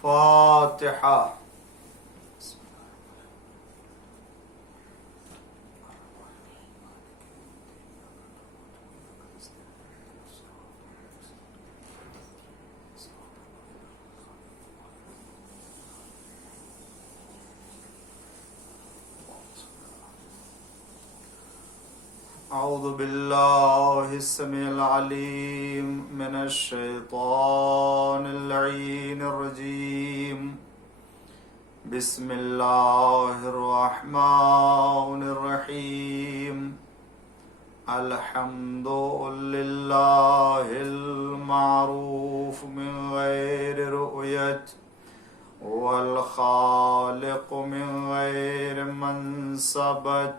فاتحہ. اعوذ باللہ السمیع العلیم من الشیطان اللعین الرجیم. بسم اللہ الرحمن الرحیم. الحمد للہ المعروف من غیر رؤیت والخالق من غیر منصبت.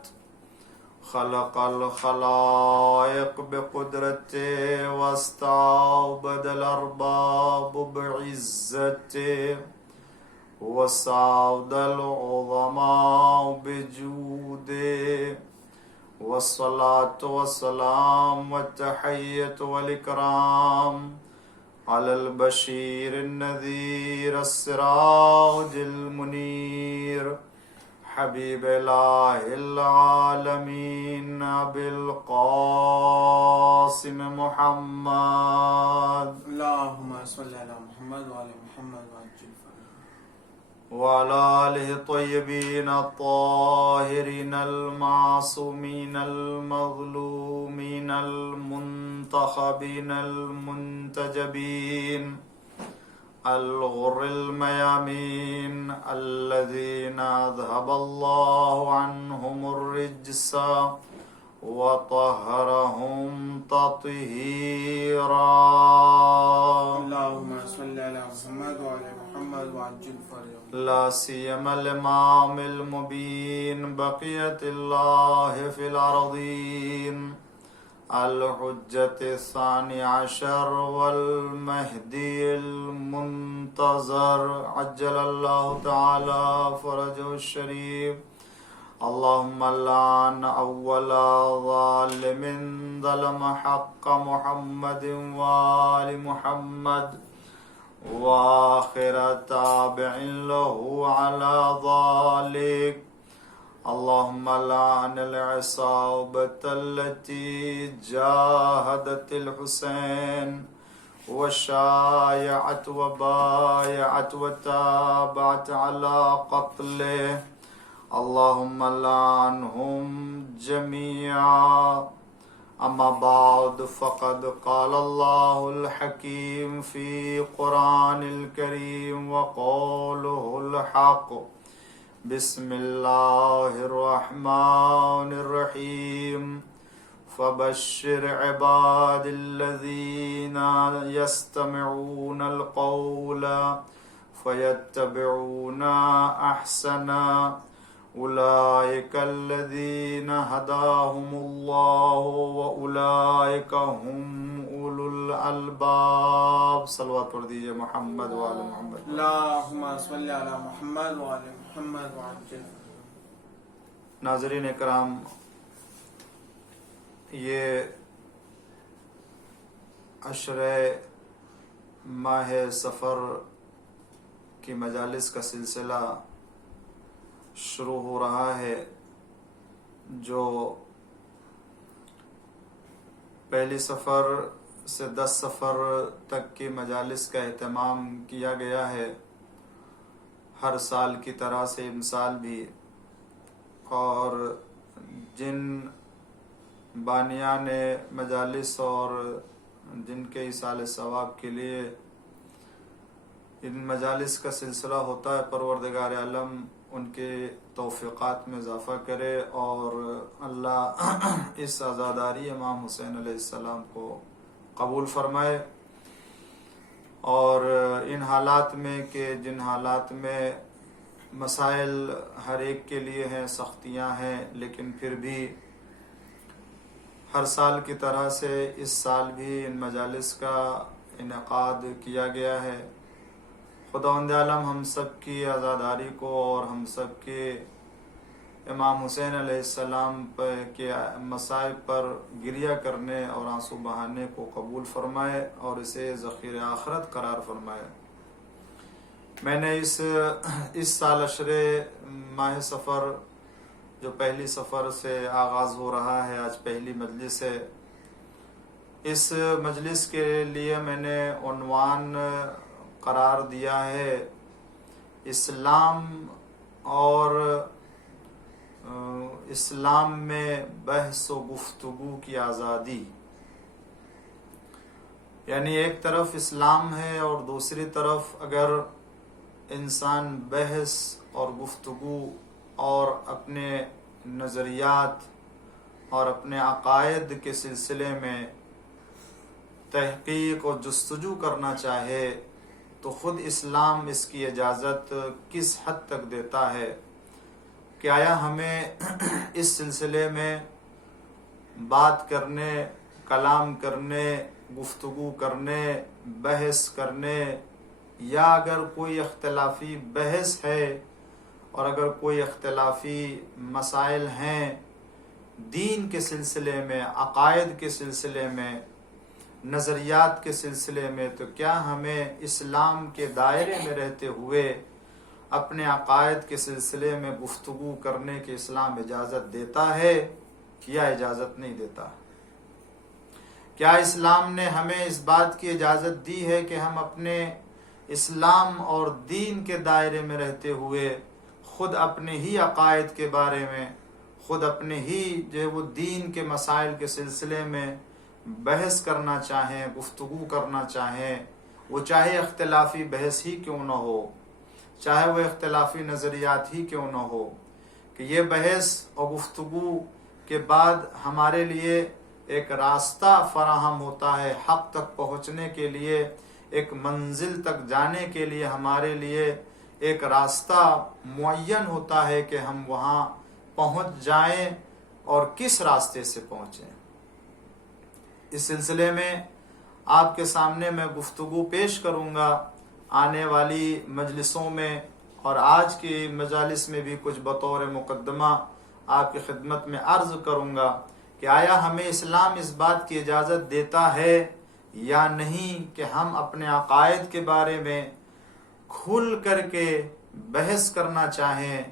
خلق الخلائق بقدرته واستعبد الأرباب بعزته وسعد العظماء بجوده. والصلاة والسلام والتحية والإكرام على البشير النذير السراج المنير حبیب الہ العالمین ابی القاسم محمد اللہم صلی علی محمد وعلی محمد وعجل فرجہ وعلی آلہ الطیبین الطاہرین المعصومین المظلومین المنتخبین المنتجبین الغر المیامین الذین اذهب اللہ عنہم الرجس وطہرہم تطہیرا. اللہم صلی علی محمد وعلی محمد وعجل فرجہ لا سیما الامام المبین بقیت اللہ فی الارضین الحجة الثاني عشر والمهدي المنتظر عجل الله تعالى فرجه الشريف. اللهم لعن أول ظالم ظلم حق محمد وآل محمد وآخر تابع له على ذلك. اللهم لعن العصابة التي جاهدت الحسين وشايعت وبايعت وتابعت على قتله. اللهم لعنهم جميعا. أما بعد فقد قال الله الحكيم في قرآن الكريم وقوله الحق. بسم اللہ الرحمن الرحیم. فبشر عباد الذین یستمعون القول فیتبعون احسنا. اولئک الذین ہداہم اللہ واولئک هم اولو الالباب. صلوات پڑھ دیجئے محمد وعلی محمد. اللہم صلی علی محمد وعلی محمد وعجل. ناظرین اکرام، یہ عشرہ ماہ سفر کی مجالس کا سلسلہ شروع ہو رہا ہے، جو پہلی سفر سے 10 سفر تک کی مجالس کا اہتمام کیا گیا ہے، ہر سال کی طرح سے امسال بھی. اور جن بانیان مجالس اور جن کے ایصال ثواب کے لیے ان مجالس کا سلسلہ ہوتا ہے، پروردگار عالم ان کے توفیقات میں اضافہ کرے اور اللہ اس عزاداری امام حسین علیہ السلام کو قبول فرمائے. اور ان حالات میں کہ جن حالات میں مسائل ہر ایک کے لیے ہیں، سختیاں ہیں، لیکن پھر بھی ہر سال کی طرح سے اس سال بھی ان مجالس کا انعقاد کیا گیا ہے. خداوند عالم ہم سب کی عزاداری کو اور ہم سب کے امام حسین علیہ السلام کے مصائب پر گریہ کرنے اور آنسو بہانے کو قبول فرمائے اور اسے ذخیر آخرت قرار فرمائے. میں نے اس سال عشرے ماہ سفر جو پہلی سفر سے آغاز ہو رہا ہے، آج پہلی مجلس ہے، اس مجلس کے لیے میں نے عنوان قرار دیا ہے اسلام اور اسلام میں بحث و گفتگو کی آزادی. یعنی ایک طرف اسلام ہے اور دوسری طرف اگر انسان بحث اور گفتگو اور اپنے نظریات اور اپنے عقائد کے سلسلے میں تحقیق اور جستجو کرنا چاہے تو خود اسلام اس کی اجازت کس حد تک دیتا ہے کہ آیا ہمیں اس سلسلے میں بات کرنے، کلام کرنے، گفتگو کرنے، بحث کرنے، یا اگر کوئی اختلافی بحث ہے اور اگر کوئی اختلافی مسائل ہیں دین کے سلسلے میں، عقائد کے سلسلے میں، نظریات کے سلسلے میں، تو کیا ہمیں اسلام کے دائرے میں رہتے ہوئے اپنے عقائد کے سلسلے میں گفتگو کرنے کی اسلام اجازت دیتا ہے یا اجازت نہیں دیتا؟ کیا اسلام نے ہمیں اس بات کی اجازت دی ہے کہ ہم اپنے اسلام اور دین کے دائرے میں رہتے ہوئے خود اپنے ہی عقائد کے بارے میں، خود اپنے ہی جو ہے وہ دین کے مسائل کے سلسلے میں بحث کرنا چاہیں، گفتگو کرنا چاہیں، وہ چاہے اختلافی بحث ہی کیوں نہ ہو، چاہے وہ اختلافی نظریات ہی کیوں نہ ہو، کہ یہ بحث اور گفتگو کے بعد ہمارے لیے ایک راستہ فراہم ہوتا ہے حق تک پہنچنے کے لیے، ایک منزل تک جانے کے لیے ہمارے لیے ایک راستہ معین ہوتا ہے کہ ہم وہاں پہنچ جائیں اور کس راستے سے پہنچیں. اس سلسلے میں آپ کے سامنے میں گفتگو پیش کروں گا آنے والی مجلسوں میں، اور آج کی مجالس میں بھی کچھ بطور مقدمہ آپ کی خدمت میں عرض کروں گا کہ آیا ہمیں اسلام اس بات کی اجازت دیتا ہے یا نہیں کہ ہم اپنے عقائد کے بارے میں کھل کر کے بحث کرنا چاہیں،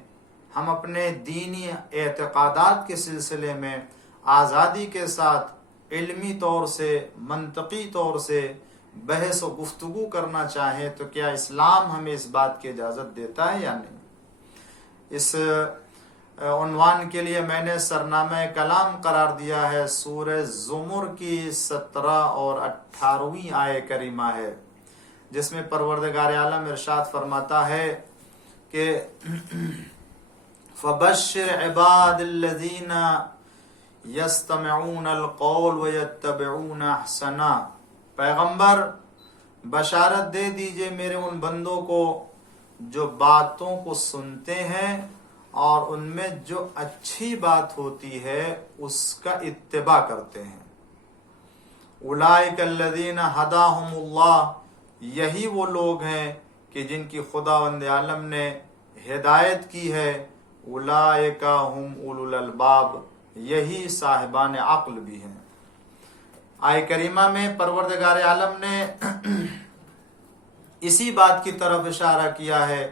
ہم اپنے دینی اعتقادات کے سلسلے میں آزادی کے ساتھ علمی طور سے، منطقی طور سے بحث و گفتگو کرنا چاہیں، تو کیا اسلام ہمیں اس بات کی اجازت دیتا ہے یا نہیں؟ اس عنوان کے لیے میں نے سرنامہ کلام قرار دیا ہے سورہ زمر کی 17 اور 18ویں آیہ کریمہ ہے، جس میں پروردگار عالم ارشاد فرماتا ہے کہ فَبَشِّرْ عِبَادِ الَّذِينَ يَسْتَمِعُونَ الْقَوْلَ وَيَتَّبِعُونَ أَحْسَنَهُ، پیغمبر بشارت دے دیجئے میرے ان بندوں کو جو باتوں کو سنتے ہیں اور ان میں جو اچھی بات ہوتی ہے اس کا اتباع کرتے ہیں. اولئک الذین ھداھم اللہ، یہی وہ لوگ ہیں کہ جن کی خداوند عالم نے ہدایت کی ہے. اولئک ھم اولو الالباب، یہی صاحبان عقل بھی ہیں. آیہ کریمہ میں پروردگار عالم نے اسی بات کی طرف اشارہ کیا ہے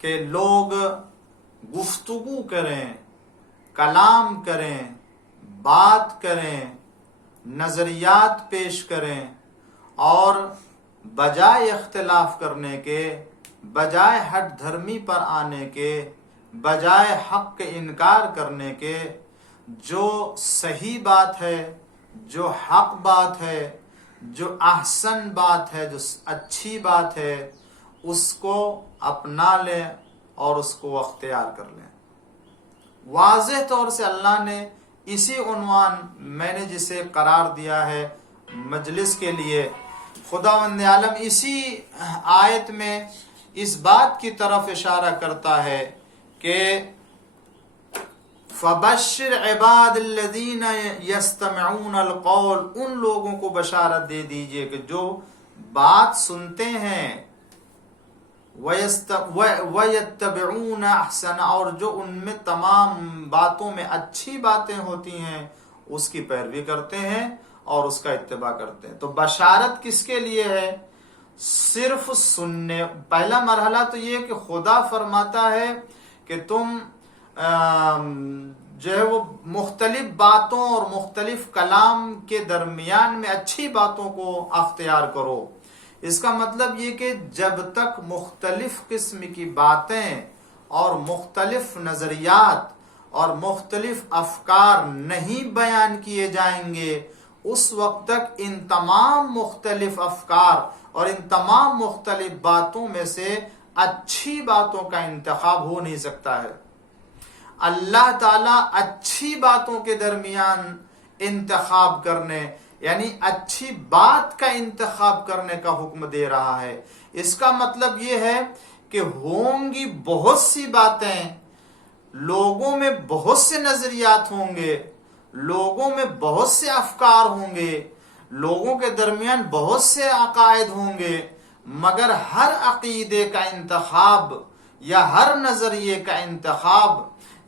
کہ لوگ گفتگو کریں، کلام کریں، بات کریں، نظریات پیش کریں، اور بجائے اختلاف کرنے کے، بجائے ہٹ دھرمی پر آنے کے، بجائے حق کے انکار کرنے کے، جو صحیح بات ہے، جو حق بات ہے، جو احسن بات ہے، جو اچھی بات ہے، اس کو اپنا لیں اور اس کو اختیار کر لیں. واضح طور سے اللہ نے اسی عنوان میں نے جسے قرار دیا ہے مجلس کے لیے، خداوند عالم اسی آیت میں اس بات کی طرف اشارہ کرتا ہے کہ فَبَشِّرْ عِبَادِ الَّذِينَ يَسْتَمِعُونَ الْقَوْلَ، ان لوگوں کو بشارت دے دیجئے کہ جو بات سنتے ہیں، وَيَتَّبِعُونَ أَحْسَنَ، اور جو ان میں تمام باتوں میں اچھی باتیں ہوتی ہیں اس کی پیروی کرتے ہیں اور اس کا اتباع کرتے ہیں. تو بشارت کس کے لیے ہے؟ صرف سننے. پہلا مرحلہ تو یہ کہ خدا فرماتا ہے کہ تم جو ہے وہ مختلف باتوں اور مختلف کلام کے درمیان میں اچھی باتوں کو اختیار کرو. اس کا مطلب یہ کہ جب تک مختلف قسم کی باتیں اور مختلف نظریات اور مختلف افکار نہیں بیان کیے جائیں گے اس وقت تک ان تمام مختلف افکار اور ان تمام مختلف باتوں میں سے اچھی باتوں کا انتخاب ہو نہیں سکتا ہے. اللہ تعالیٰ اچھی باتوں کے درمیان انتخاب کرنے یعنی اچھی بات کا انتخاب کرنے کا حکم دے رہا ہے. اس کا مطلب یہ ہے کہ ہوں گی بہت سی باتیں، لوگوں میں بہت سے نظریات ہوں گے، لوگوں میں بہت سے افکار ہوں گے، لوگوں کے درمیان بہت سے عقائد ہوں گے، مگر ہر عقیدے کا انتخاب یا ہر نظریے کا انتخاب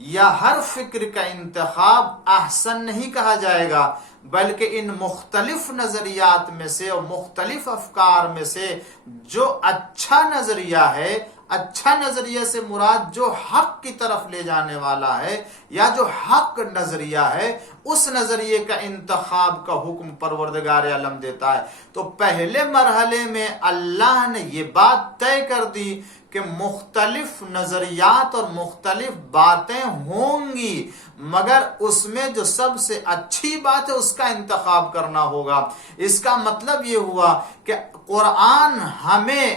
یا ہر فکر کا انتخاب احسن نہیں کہا جائے گا، بلکہ ان مختلف نظریات میں سے اور مختلف افکار میں سے جو اچھا نظریہ ہے، اچھا نظریہ سے مراد جو حق کی طرف لے جانے والا ہے یا جو حق نظریہ ہے، اس نظریے کا انتخاب کا حکم پروردگار عالم دیتا ہے. تو پہلے مرحلے میں اللہ نے یہ بات طے کر دی کہ مختلف نظریات اور مختلف باتیں ہوں گی، مگر اس میں جو سب سے اچھی بات ہے اس کا انتخاب کرنا ہوگا. اس کا مطلب یہ ہوا کہ قرآن ہمیں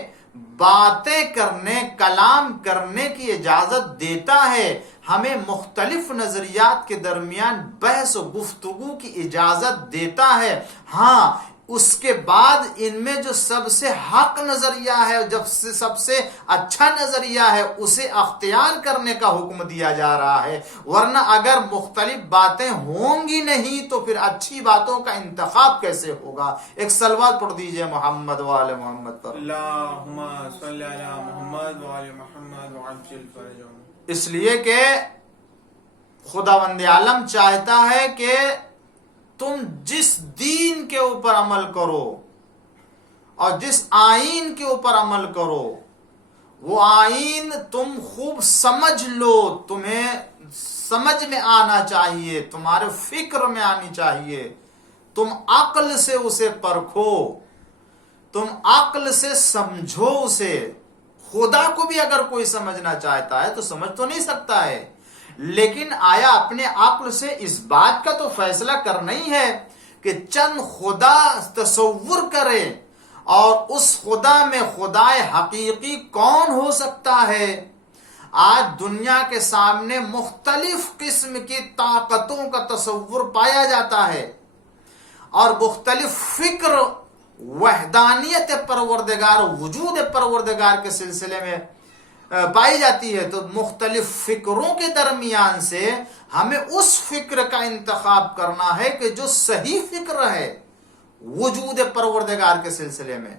باتیں کرنے، کلام کرنے کی اجازت دیتا ہے، ہمیں مختلف نظریات کے درمیان بحث و گفتگو کی اجازت دیتا ہے. ہاں، اس کے بعد ان میں جو سب سے حق نظریہ ہے، جب سے سب سے اچھا نظریہ ہے، اسے اختیار کرنے کا حکم دیا جا رہا ہے. ورنہ اگر مختلف باتیں ہوں گی نہیں تو پھر اچھی باتوں کا انتخاب کیسے ہوگا؟ ایک صلوات پڑھ دیجئے محمد وآل محمد پر. اللہم صلی علی محمد وآل محمد وعجل فرجهم. اس لیے کہ خداوند عالم چاہتا ہے کہ تم جس دین کے اوپر عمل کرو اور جس آئین کے اوپر عمل کرو وہ آئین تم خوب سمجھ لو، تمہیں سمجھ میں آنا چاہیے، تمہارے فکر میں آنی چاہیے، تم عقل سے اسے پرکھو، تم عقل سے سمجھو اسے. خدا کو بھی اگر کوئی سمجھنا چاہتا ہے تو سمجھ تو نہیں سکتا ہے، لیکن آیا اپنے عقل سے اس بات کا تو فیصلہ کرنا ہی ہے کہ چند خدا تصور کرے اور اس خدا میں خدائے حقیقی کون ہو سکتا ہے. آج دنیا کے سامنے مختلف قسم کی طاقتوں کا تصور پایا جاتا ہے اور مختلف فکر وحدانیت پروردگار، وجود پروردگار کے سلسلے میں پائی جاتی ہے. تو مختلف فکروں کے درمیان سے ہمیں اس فکر کا انتخاب کرنا ہے کہ جو صحیح فکر ہے وجود پروردگار کے سلسلے میں.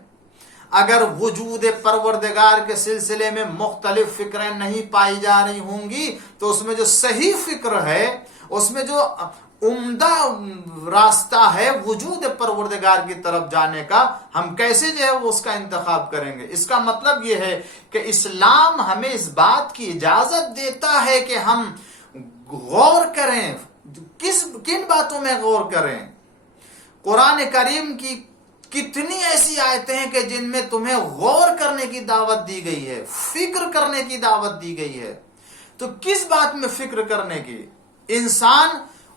اگر وجود پروردگار کے سلسلے میں مختلف فکریں نہیں پائی جا رہی ہوں گی تو اس میں جو صحیح فکر ہے، اس میں جو عمدہ راستہ ہے وجود پروردگار کی طرف جانے کا، ہم کیسے جو ہے وہ اس کا انتخاب کریں گے؟ اس کا مطلب یہ ہے کہ اسلام ہمیں اس بات کی اجازت دیتا ہے کہ ہم غور کریں. کن باتوں میں غور کریں؟ قرآن کریم کی کتنی ایسی آیتیں ہیں کہ جن میں تمہیں غور کرنے کی دعوت دی گئی ہے، فکر کرنے کی دعوت دی گئی ہے. تو کس بات میں فکر کرنے کی؟ انسان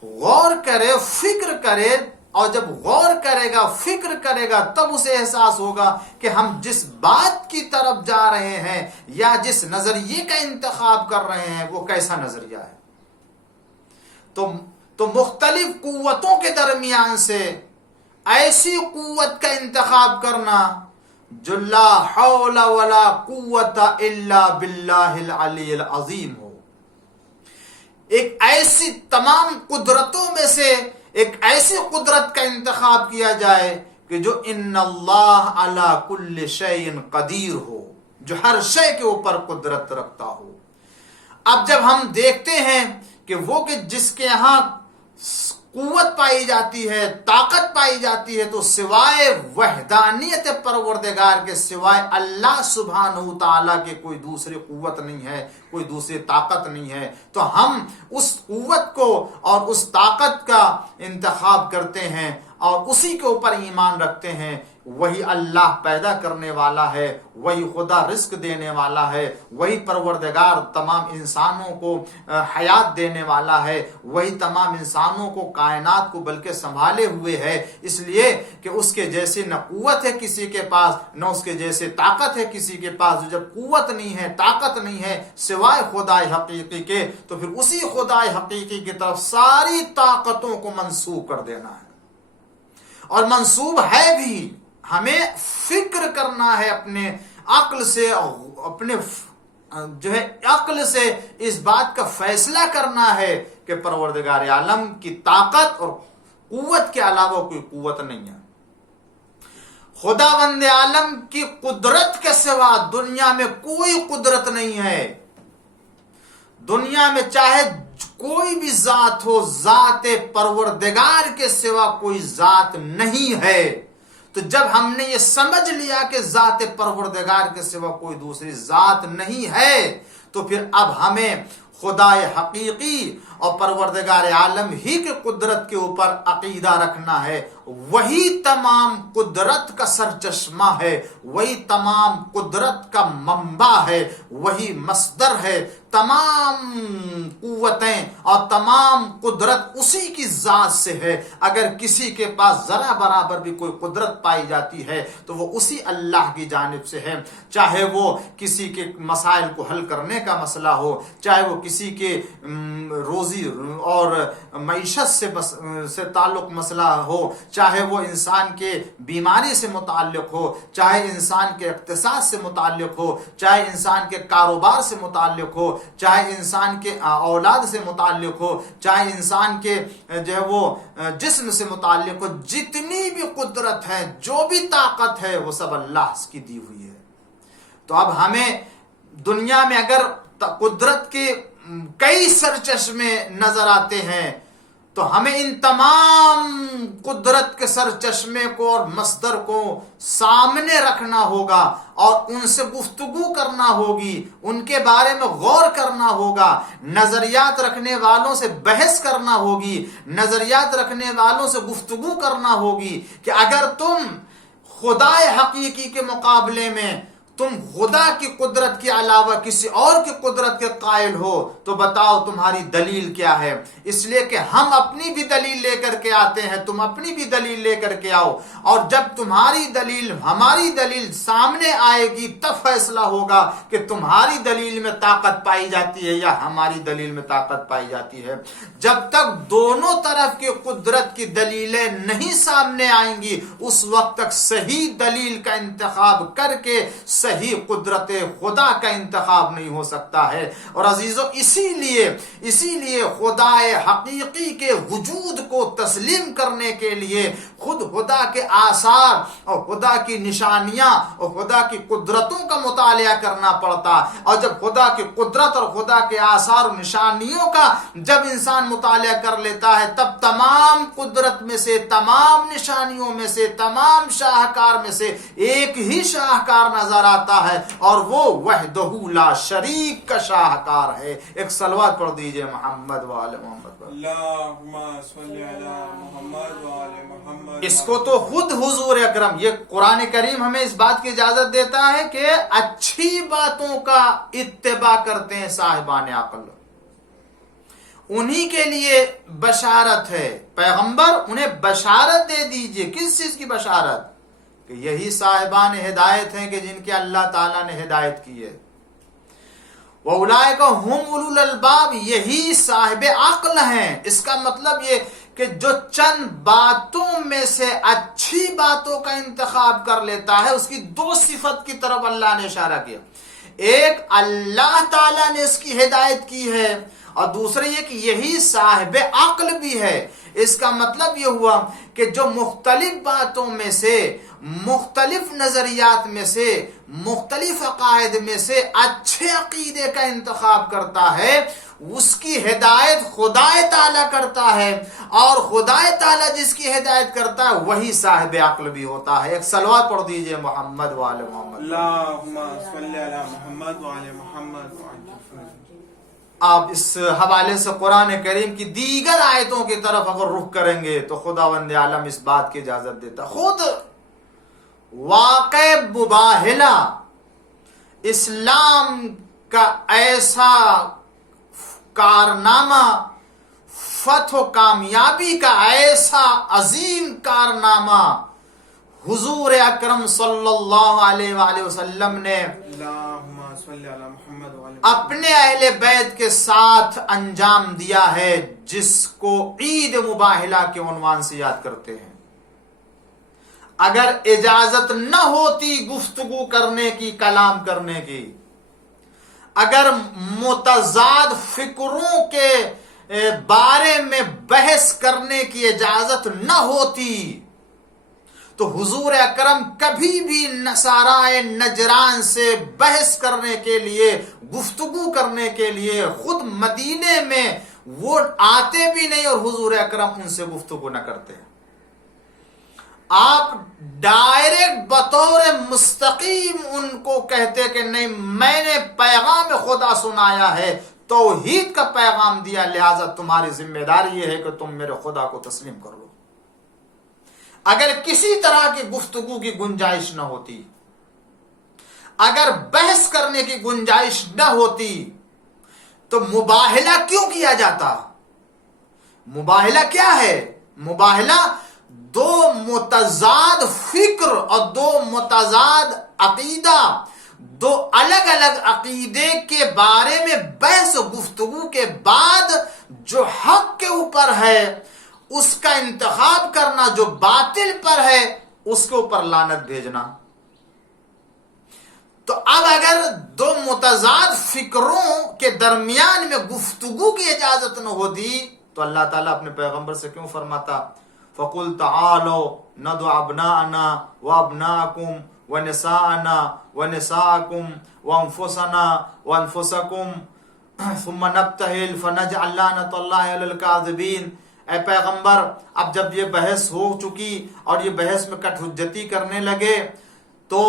غور کرے، فکر کرے، اور جب غور کرے گا، فکر کرے گا، تب اسے احساس ہوگا کہ ہم جس بات کی طرف جا رہے ہیں یا جس نظریے کا انتخاب کر رہے ہیں وہ کیسا نظریہ ہے. تو مختلف قوتوں کے درمیان سے ایسی قوت کا انتخاب کرنا جو لا حول ولا قوت الا باللہ العلی العظیم ہو. ایک ایسی تمام قدرتوں میں سے ایک ایسی قدرت کا انتخاب کیا جائے کہ جو ان اللہ علی کل شیء قدیر ہو، جو ہر شے کے اوپر قدرت رکھتا ہو. اب جب ہم دیکھتے ہیں کہ وہ کہ جس کے ہاں قوت پائی جاتی ہے، طاقت پائی جاتی ہے، تو سوائے وحدانیت پروردگار کے، سوائے اللہ سبحانہ تعالیٰ کے کوئی دوسری قوت نہیں ہے، کوئی دوسری طاقت نہیں ہے۔ تو ہم اس قوت کو اور اس طاقت کا انتخاب کرتے ہیں اور اسی کے اوپر ایمان رکھتے ہیں۔ وہی اللہ پیدا کرنے والا ہے، وہی خدا رزق دینے والا ہے، وہی پروردگار تمام انسانوں کو حیات دینے والا ہے، وہی تمام انسانوں کو، کائنات کو بلکہ سنبھالے ہوئے ہے، اس لیے کہ اس کے جیسے نہ قوت ہے کسی کے پاس، نہ اس کے جیسے طاقت ہے کسی کے پاس۔ جب قوت نہیں ہے، طاقت نہیں ہے سوائے خدا حقیقی کے، تو پھر اسی خدا حقیقی کی طرف ساری طاقتوں کو منسوب کر دینا ہے، اور منسوب ہے بھی۔ ہمیں فکر کرنا ہے اپنے عقل سے، اپنے جو ہے عقل سے اس بات کا فیصلہ کرنا ہے کہ پروردگار عالم کی طاقت اور قوت کے علاوہ کوئی قوت نہیں ہے۔ خداوند عالم کی قدرت کے سوا دنیا میں کوئی قدرت نہیں ہے۔ دنیا میں چاہے کوئی بھی ذات ہو، ذات پروردگار کے سوا کوئی ذات نہیں ہے۔ تو جب ہم نے یہ سمجھ لیا کہ ذات پروردگار کے سوا کوئی دوسری ذات نہیں ہے، تو پھر اب ہمیں خدا حقیقی اور پروردگار عالم ہی کے قدرت کے اوپر عقیدہ رکھنا ہے۔ وہی تمام قدرت کا سرچشمہ ہے، وہی تمام قدرت کا منبع ہے، وہی مصدر ہے۔ تمام قوتیں اور تمام قدرت اسی کی ذات سے ہے۔ اگر کسی کے پاس ذرا برابر بھی کوئی قدرت پائی جاتی ہے تو وہ اسی اللہ کی جانب سے ہے، چاہے وہ کسی کے مسائل کو حل کرنے کا مسئلہ ہو، چاہے وہ کسی کے روزی اور معیشت سے تعلق مسئلہ ہو، چاہے وہ انسان کے بیماری سے متعلق ہو، چاہے انسان کے اقتصاد سے متعلق ہو، چاہے انسان کے کاروبار سے متعلق ہو، چاہے انسان کے اولاد سے متعلق ہو، چاہے انسان کے جو ہے وہ جسم سے متعلق ہو، جتنی بھی قدرت ہے، جو بھی طاقت ہے، وہ سب اللہ کی دی ہوئی ہے۔ تو اب ہمیں دنیا میں اگر قدرت کے کئی سرچشمے نظر آتے ہیں تو ہمیں ان تمام قدرت کے سرچشمے کو اور مصدر کو سامنے رکھنا ہوگا اور ان سے گفتگو کرنا ہوگی، ان کے بارے میں غور کرنا ہوگا، نظریات رکھنے والوں سے بحث کرنا ہوگی، نظریات رکھنے والوں سے گفتگو کرنا ہوگی کہ اگر تم خدا حقیقی کے مقابلے میں تم خدا کی قدرت کے علاوہ کسی اور کی قدرت کے قائل ہو تو بتاؤ تمہاری دلیل کیا ہے۔ اس لیے کہ ہم اپنی بھی دلیل لے کر کے آتے ہیں، تم اپنی بھی دلیل لے کر کے آؤ، اور جب تمہاری دلیل ہماری دلیل سامنے آئے گی تب فیصلہ ہوگا کہ تمہاری دلیل میں طاقت پائی جاتی ہے یا ہماری دلیل میں طاقت پائی جاتی ہے۔ جب تک دونوں طرف کی قدرت کی دلیلیں نہیں سامنے آئیں گی اس وقت تک صحیح دلیل کا انتخاب کر کے صحیح قدرت خدا کا انتخاب نہیں ہو سکتا ہے۔ اور عزیزو اسی لیے خدا حقیقی کے وجود کو تسلیم کرنے کے لیے خود خدا کے آثار اور خدا کی نشانیاں اور خدا کی قدرتوں کا مطالعہ کرنا پڑتا، اور جب خدا کی قدرت اور خدا کے آثار اور نشانیوں کا جب انسان مطالعہ کر لیتا ہے تب تمام قدرت میں سے، تمام نشانیوں میں سے، تمام شاہکار میں سے ایک ہی شاہکار نظر آتا ہے، اور وہ وحدہ لا شریک کا شاہکار ہے۔ ایک صلوات پڑھ دیجئے محمد و آل محمد۔ اللہم صلی علی محمد و آل محمد۔ اس کو تو خود حضور اکرم، یہ قرآن کریم ہمیں اس بات کی اجازت دیتا ہے کہ اچھی باتوں کا اتباع کرتے ہیں صاحبان عقل، انہی کے لیے بشارت ہے۔ پیغمبر انہیں بشارت دے دیجئے، کس چیز کی بشارت؟ کہ یہی صاحبان ہدایت ہیں کہ جن کے اللہ تعالیٰ نے ہدایت کی ہے۔ وَأُولَئِكَ هُمْ أُولُو الْأَلْبَابِ، یہی صاحب عقل ہیں۔ اس کا مطلب یہ کہ جو چند باتوں میں سے اچھی باتوں کا انتخاب کر لیتا ہے، اس کی دو صفت کی طرف اللہ نے اشارہ کیا۔ ایک، اللہ تعالیٰ نے اس کی ہدایت کی ہے، اور دوسرے یہ کہ یہی صاحب عقل بھی ہے۔ اس کا مطلب یہ ہوا کہ جو مختلف باتوں میں سے مختلف نظریات میں سے، مختلف عقائد میں سے اچھے عقیدے کا انتخاب کرتا ہے، اس کی ہدایت خدا تعالیٰ کرتا ہے، اور خدا تعالیٰ جس کی ہدایت کرتا ہے وہی صاحب عقل بھی ہوتا ہے۔ ایک صلوات پڑھ دیجئے محمد وآل محمد۔ اللہم صلی علی محمد وعلی محمد وعجل فرجہ۔ آپ اس حوالے سے قرآن کریم کی دیگر آیتوں کی طرف اگر رخ کریں گے تو خداوند عالم اس بات کی اجازت دیتا، خود واقع مباہلہ اسلام کا ایسا کارنامہ، فتح و کامیابی کا ایسا عظیم کارنامہ حضور اکرم صلی اللہ علیہ وآلہ وسلم نے اللہم صلی علی محمد وعلی اپنے اہل بیت کے ساتھ انجام دیا ہے، جس کو عید مباہلہ کے عنوان سے یاد کرتے ہیں۔ اگر اجازت نہ ہوتی گفتگو کرنے کی، کلام کرنے کی، اگر متضاد فکروں کے بارے میں بحث کرنے کی اجازت نہ ہوتی تو حضور اکرم کبھی بھی نصارائے نجران سے بحث کرنے کے لیے، گفتگو کرنے کے لیے خود مدینے میں وہ آتے بھی نہیں، اور حضور اکرم ان سے گفتگو نہ کرتے۔ آپ ڈائریکٹ بطور مستقیم ان کو کہتے کہ نہیں، میں نے پیغام خدا سنایا ہے، توحید کا پیغام دیا، لہذا تمہاری ذمہ داری یہ ہے کہ تم میرے خدا کو تسلیم کر لو۔ اگر کسی طرح کی گفتگو کی گنجائش نہ ہوتی، اگر بحث کرنے کی گنجائش نہ ہوتی تو مباہلہ کیوں کیا جاتا؟ مباہلہ کیا ہے؟ مباہلہ دو متضاد فکر اور دو متضاد عقیدہ، دو الگ الگ عقیدے کے بارے میں بحث و گفتگو کے بعد جو حق کے اوپر ہے اس کا انتخاب کرنا، جو باطل پر ہے اس کے اوپر لعنت بھیجنا۔ تو اب اگر دو متضاد فکروں کے درمیان میں گفتگو کی اجازت نہ ہوتی تو اللہ تعالیٰ اپنے پیغمبر سے کیوں فرماتا فَقُلْ تَعَالَوْا نَدْعُ أَبْنَاءَنَا وَأَبْنَاءَكُمْ وَنِسَاءَنَا وَنِسَاءَكُمْ وَأَنفُسَنَا وَأَنفُسَكُمْ ثُمَّ نَبْتَهِلْ فَنَجْعَلْ لَعْنَةَ اللَّهِ عَلَى الْكَاذِبِينَ۔ اے پیغمبر، اب جب یہ بحث ہو چکی اور یہ بحث میں کٹ حجتی کرنے لگے تو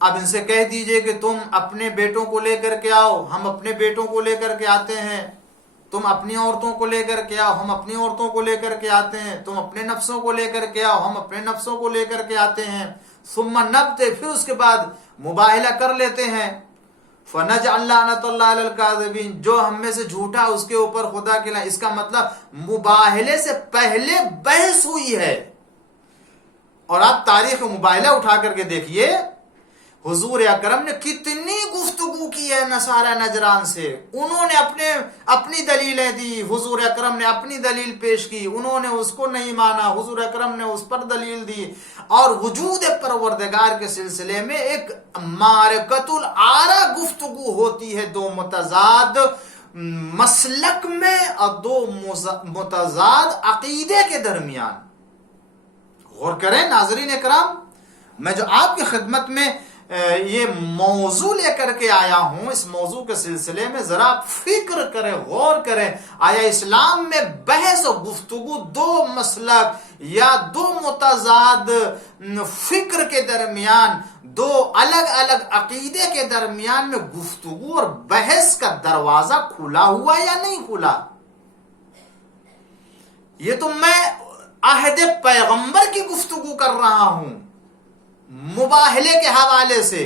اب ان سے کہہ دیجئے کہ تم اپنے بیٹوں کو لے کر کے آؤ، ہم اپنے بیٹوں کو لے کر کے آتے ہیں، تم اپنی عورتوں کو لے کر کے آؤ، ہم اپنی عورتوں کو لے کر کے آتے ہیں، تم اپنے نفسوں کو لے کر کے آؤ، ہم اپنے نفسوں کو لے کر کے آتے ہیں، ثم نبتے، پھر اس کے بعد مباہلہ کر لیتے ہیں، فَنَجْعَلْ لَعْنَةَ اللَّهِ عَلَى الْكَاذِبِينَ، جو ہم میں سے جھوٹا اس کے اوپر خدا کے لائن۔ اس کا مطلب مباہلے سے پہلے بحث ہوئی ہے۔ اور آپ تاریخ مباہلہ اٹھا کر کے دیکھیے، حضور اکرم نے کتنی گفتگو کی ہے نصارہ نجران سے، انہوں نے اپنی دلیلیں دی، حضور اکرم نے اپنی دلیل پیش کی، انہوں نے اس کو نہیں مانا، حضور اکرم نے اس پر دلیل دی، اور وجود پروردگار کے سلسلے میں ایک معرکۃ الآراء گفتگو ہوتی ہے دو متضاد مسلک میں اور دو متضاد عقیدے کے درمیان۔ غور کریں ناظرین اکرام، میں جو آپ کی خدمت میں یہ موضوع لے کر کے آیا ہوں، اس موضوع کے سلسلے میں ذرا فکر کریں، غور کریں، آیا اسلام میں بحث و گفتگو دو مسلک یا دو متضاد فکر کے درمیان، دو الگ الگ عقیدے کے درمیان میں گفتگو اور بحث کا دروازہ کھلا ہوا یا نہیں کھلا؟ یہ تو میں عہد پیغمبر کی گفتگو کر رہا ہوں، مباہلے کے حوالے سے،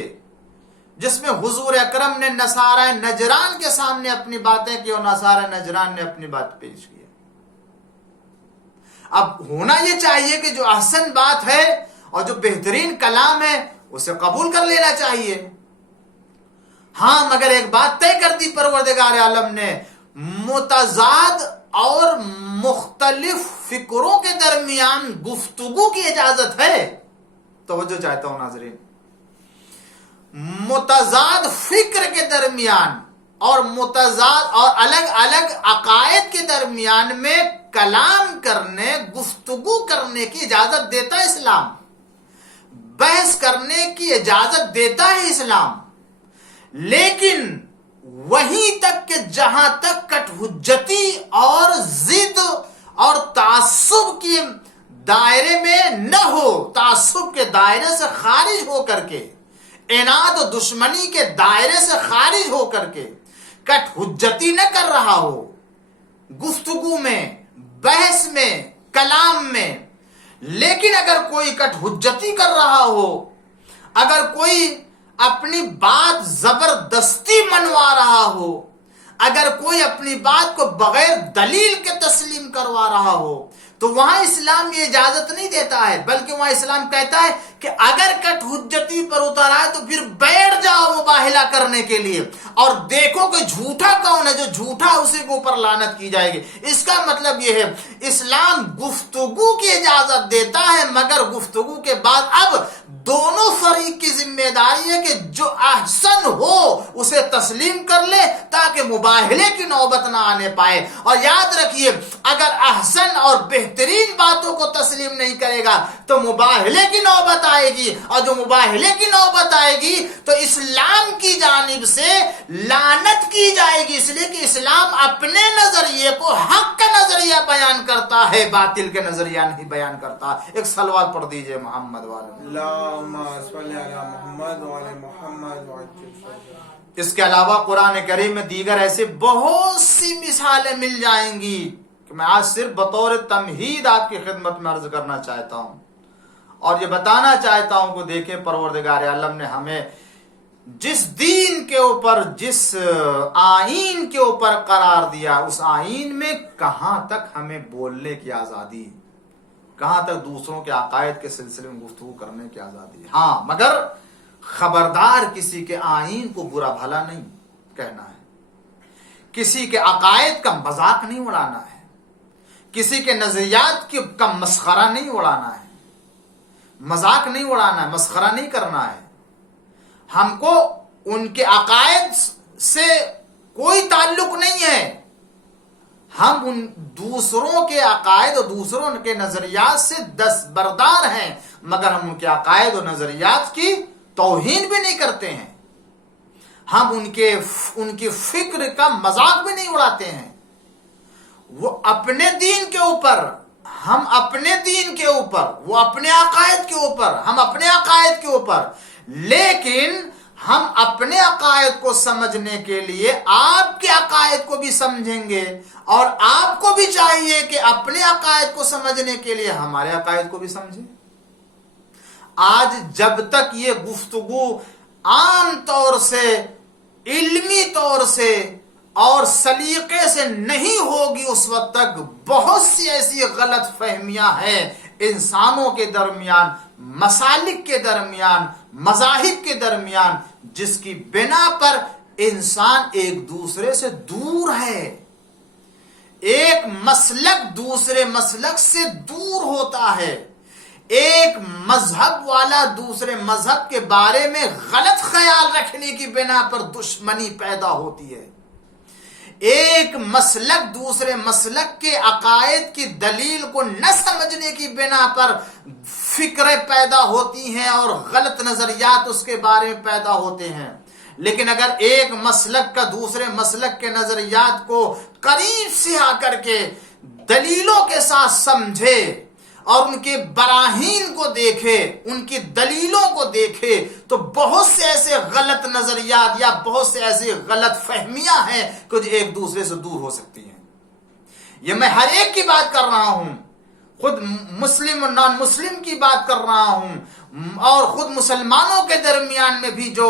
جس میں حضور اکرم نے نصارہ نجران کے سامنے اپنی باتیں کی اور نصارہ نجران نے اپنی بات پیش کی۔ اب ہونا یہ چاہیے کہ جو احسن بات ہے اور جو بہترین کلام ہے اسے قبول کر لینا چاہیے۔ ہاں، مگر ایک بات طے کر دی پروردگار عالم نے، متضاد اور مختلف فکروں کے درمیان گفتگو کی اجازت ہے۔ توجہ چاہتا ہوں ناظرین، متضاد فکر کے درمیان اور متضاد اور الگ الگ عقائد کے درمیان میں کلام کرنے، گفتگو کرنے کی اجازت دیتا اسلام۔ بحث کرنے کی اجازت دیتا ہے اسلام، لیکن وہیں تک کہ جہاں تک کٹ حجتی اور ضد اور تعصب کی دائرے میں نہ ہو، تعصب کے دائرے سے خارج ہو کر کے، عناد و دشمنی کے دائرے سے خارج ہو کر کے کٹ حجتی نہ کر رہا ہو، گفتگو میں، بحث میں، کلام میں۔ لیکن اگر کوئی کٹ حجتی کر رہا ہو، اگر کوئی اپنی بات زبردستی منوا رہا ہو، اگر کوئی اپنی بات کو بغیر دلیل کے تسلیم کروا رہا ہو، تو وہاں اسلام یہ اجازت نہیں دیتا ہے، بلکہ وہاں اسلام کہتا ہے کہ اگر کٹ حجتی پر اتر آئے تو پھر بیٹھ جاؤ مباہلہ کرنے کے لیے، اور دیکھو کہ جھوٹا کون ہے، جو جھوٹا اسی کے اوپر لعنت کی جائے گی۔ اس کا مطلب یہ ہے اسلام گفتگو کی اجازت دیتا ہے، مگر گفتگو کے بعد اب دونوں فریق کی ذمہ داری ہے کہ جو احسن ہو اسے تسلیم کر لے تاکہ مباہلے کی نوبت نہ آنے پائے۔ اور یاد رکھیے اگر احسن اور بہترین باتوں کو تسلیم نہیں کرے گا تو مباہلے کی نوبت آئے گی، اور جو مباہلے کی نوبت آئے گی تو اسلام کی جانب سے لعنت کی جائے گی، اس لیے کہ اسلام اپنے نظریے کو حق کا نظریہ بیان کرتا ہے، باطل کے نظریہ نہیں بیان کرتا۔ ایک سلوات پڑھ دیجئے محمد والے۔ اللہم صلی علی محمد وعلی محمد وعجل فرجہ۔ اس کے علاوہ قرآن کریم میں دیگر ایسی بہت سی مثالیں مل جائیں گی کہ میں آج صرف بطور تمہید آپ کی خدمت میں عرض کرنا چاہتا ہوں اور یہ بتانا چاہتا ہوں کہ دیکھیں پروردگار عالم نے ہمیں جس دین کے اوپر، جس آئین کے اوپر قرار دیا، اس آئین میں کہاں تک ہمیں بولنے کی آزادی، کہاں تک دوسروں کے عقائد کے سلسلے میں گفتگو کرنے کی آزادی۔ ہاں مگر خبردار کسی کے آئین کو برا بھلا نہیں کہنا ہے، کسی کے عقائد کا مذاق نہیں اڑانا ہے، کسی کے نظریات کا مسخرہ نہیں اڑانا ہے، مذاق نہیں اڑانا ہے، مسخرہ نہیں کرنا ہے۔ ہم کو ان کے عقائد سے کوئی تعلق نہیں ہے، ہم ان دوسروں کے عقائد اور دوسروں کے نظریات سے دستبردار ہیں، مگر ہم ان کے عقائد اور نظریات کی توہین بھی نہیں کرتے ہیں، ہم ان کی فکر کا مذاق بھی نہیں اڑاتے ہیں۔ وہ اپنے دین کے اوپر، ہم اپنے دین کے اوپر، وہ اپنے عقائد کے اوپر، ہم اپنے عقائد کے اوپر، لیکن ہم اپنے عقائد کو سمجھنے کے لیے آپ کے عقائد کو بھی سمجھیں گے، اور آپ کو بھی چاہیے کہ اپنے عقائد کو سمجھنے کے لیے ہمارے عقائد کو بھی سمجھیں۔ آج جب تک یہ گفتگو عام طور سے، علمی طور سے اور سلیقے سے نہیں ہوگی، اس وقت تک بہت سی ایسی غلط فہمیاں ہیں انسانوں کے درمیان، مسالک کے درمیان، مذاہب کے درمیان، جس کی بنا پر انسان ایک دوسرے سے دور ہے، ایک مسلک دوسرے مسلک سے دور ہوتا ہے، ایک مذہب والا دوسرے مذہب کے بارے میں غلط خیال رکھنے کی بنا پر دشمنی پیدا ہوتی ہے، ایک مسلک دوسرے مسلک کے عقائد کی دلیل کو نہ سمجھنے کی بنا پر فکریں پیدا ہوتی ہیں اور غلط نظریات اس کے بارے میں پیدا ہوتے ہیں۔ لیکن اگر ایک مسلک کا دوسرے مسلک کے نظریات کو قریب سے آ کر کے دلیلوں کے ساتھ سمجھے اور ان کے براہین کو دیکھے، ان کی دلیلوں کو دیکھے، تو بہت سے ایسے غلط نظریات یا بہت سے ایسی غلط فہمیاں ہیں کہ جو ایک دوسرے سے دور ہو سکتی ہیں۔ یہ میں ہر ایک کی بات کر رہا ہوں، خود مسلم اور نان مسلم کی بات کر رہا ہوں، اور خود مسلمانوں کے درمیان میں بھی جو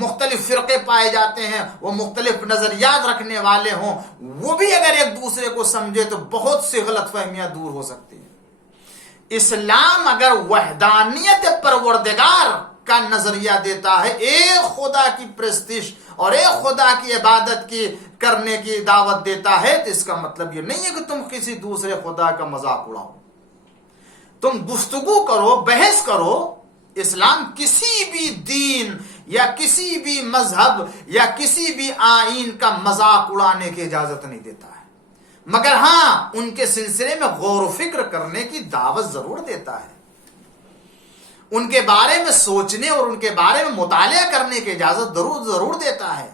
مختلف فرقے پائے جاتے ہیں، وہ مختلف نظریات رکھنے والے ہوں، وہ بھی اگر ایک دوسرے کو سمجھے تو بہت سی غلط فہمیاں دور ہو سکتی ہیں۔ اسلام اگر وحدانیت پروردگار کا نظریہ دیتا ہے، ایک خدا کی پرستش اور ایک خدا کی عبادت کی کرنے کی دعوت دیتا ہے، تو اس کا مطلب یہ نہیں ہے کہ تم کسی دوسرے خدا کا مذاق اڑاؤ، تم گفتگو کرو، بحث کرو۔ اسلام کسی بھی دین یا کسی بھی مذہب یا کسی بھی آئین کا مذاق اڑانے کی اجازت نہیں دیتا ہے، مگر ہاں ان کے سلسلے میں غور و فکر کرنے کی دعوت ضرور دیتا ہے۔ ان کے بارے میں سوچنے اور ان کے بارے میں مطالعہ کرنے کی اجازت ضرور دیتا ہے۔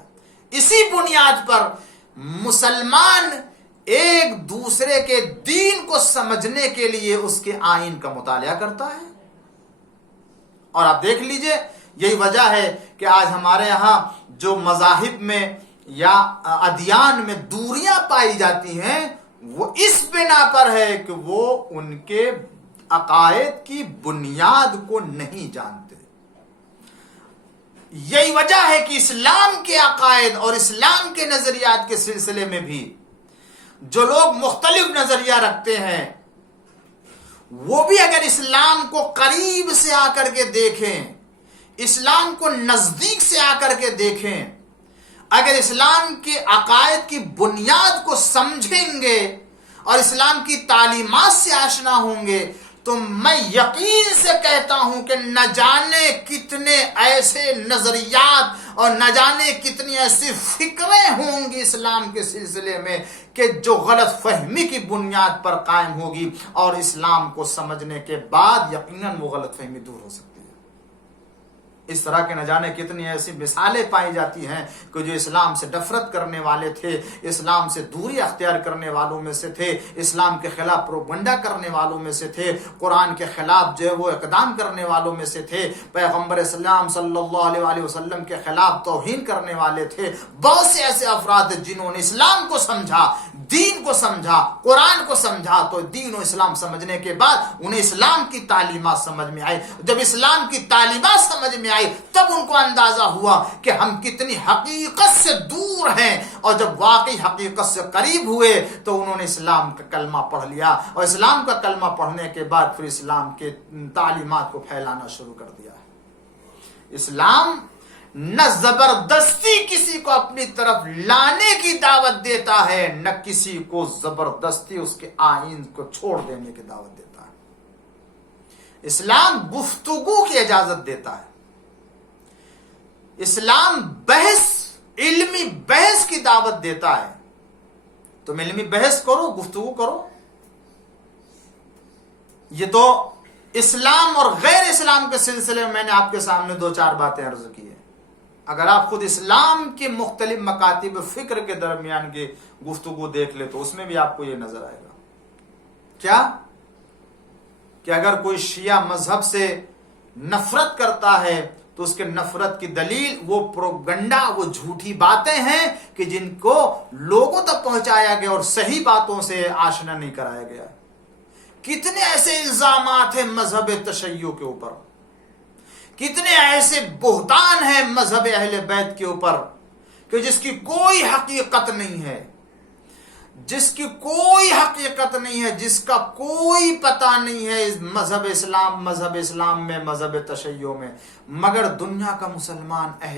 اسی بنیاد پر مسلمان ایک دوسرے کے دین کو سمجھنے کے لیے اس کے آئین کا مطالعہ کرتا ہے۔ اور آپ دیکھ لیجئے، یہی وجہ ہے کہ آج ہمارے ہاں جو مذاہب میں یا ادیان میں دوریاں پائی جاتی ہیں وہ اس بنا پر ہے کہ وہ ان کے عقائد کی بنیاد کو نہیں جانتے۔ یہی وجہ ہے کہ اسلام کے عقائد اور اسلام کے نظریات کے سلسلے میں بھی جو لوگ مختلف نظریہ رکھتے ہیں وہ بھی اگر اسلام کو قریب سے آ کر کے دیکھیں، اسلام کو نزدیک سے آ کر کے دیکھیں، اگر اسلام کے عقائد کی بنیاد کو سمجھیں گے اور اسلام کی تعلیمات سے آشنا ہوں گے تو میں یقین سے کہتا ہوں کہ نہ جانے کتنے ایسے نظریات اور نہ جانے کتنی ایسی فکریں ہوں گی اسلام کے سلسلے میں کہ جو غلط فہمی کی بنیاد پر قائم ہوگی، اور اسلام کو سمجھنے کے بعد یقیناً وہ غلط فہمی دور ہو سکتی ہے۔ اس طرح کے نہ جانے کتنی ایسی مثالیں پائی جاتی ہیں کہ جو اسلام سے نفرت کرنے والے تھے، اسلام سے دوری اختیار کرنے والوں میں سے تھے، اسلام کے خلاف پروپگنڈا کرنے والوں میں سے تھے، قرآن کے خلاف جو ہے وہ اقدام کرنے والوں میں سے تھے، پیغمبر اسلام صلی اللہ علیہ وسلم کے خلاف توہین کرنے والے تھے۔ بہت سے ایسے افراد جنہوں نے اسلام کو سمجھا، دین کو سمجھا، قرآن کو سمجھا، تو دین و اسلام سمجھنے کے بعد انہیں اسلام کی تعلیمات سمجھ میں آئی۔ جب اسلام کی تعلیمات سمجھ میں آئی تب ان کو اندازہ ہوا کہ ہم کتنی حقیقت سے دور ہیں، اور جب واقعی حقیقت سے قریب ہوئے تو انہوں نے اسلام کا کلمہ پڑھ لیا، اور اسلام کا کلمہ پڑھنے کے بعد پھر اسلام کے تعلیمات کو پھیلانا شروع کر دیا۔ اسلام نہ زبردستی کسی کو اپنی طرف لانے کی دعوت دیتا ہے، نہ کسی کو زبردستی اس کے آئین کو چھوڑ دینے کی دعوت دیتا ہے۔ اسلام گفتگو کی اجازت دیتا ہے۔ اسلام بحث، علمی بحث کی دعوت دیتا ہے۔ تم علمی بحث کرو، گفتگو کرو۔ یہ تو اسلام اور غیر اسلام کے سلسلے میں نے آپ کے سامنے 2-4 باتیں عرض کی ہیں۔ اگر آپ خود اسلام کے مختلف مکاتب فکر کے درمیان کی گفتگو دیکھ لے تو اس میں بھی آپ کو یہ نظر آئے گا کیا کہ اگر کوئی شیعہ مذہب سے نفرت کرتا ہے تو اس کے نفرت کی دلیل وہ پروپگنڈا، وہ جھوٹی باتیں ہیں کہ جن کو لوگوں تک پہنچایا گیا اور صحیح باتوں سے آشنا نہیں کرایا گیا۔ کتنے ایسے الزامات ہیں مذہب تشیع کے اوپر، کتنے ایسے بہتان ہیں مذہب اہل بیت کے اوپر کہ جس کی کوئی حقیقت نہیں ہے، جس کی کوئی حقیقت نہیں ہے، جس کا کوئی پتہ نہیں ہے مذہب اسلام میں، مذہب تشیع میں، مگر دنیا کا مسلمان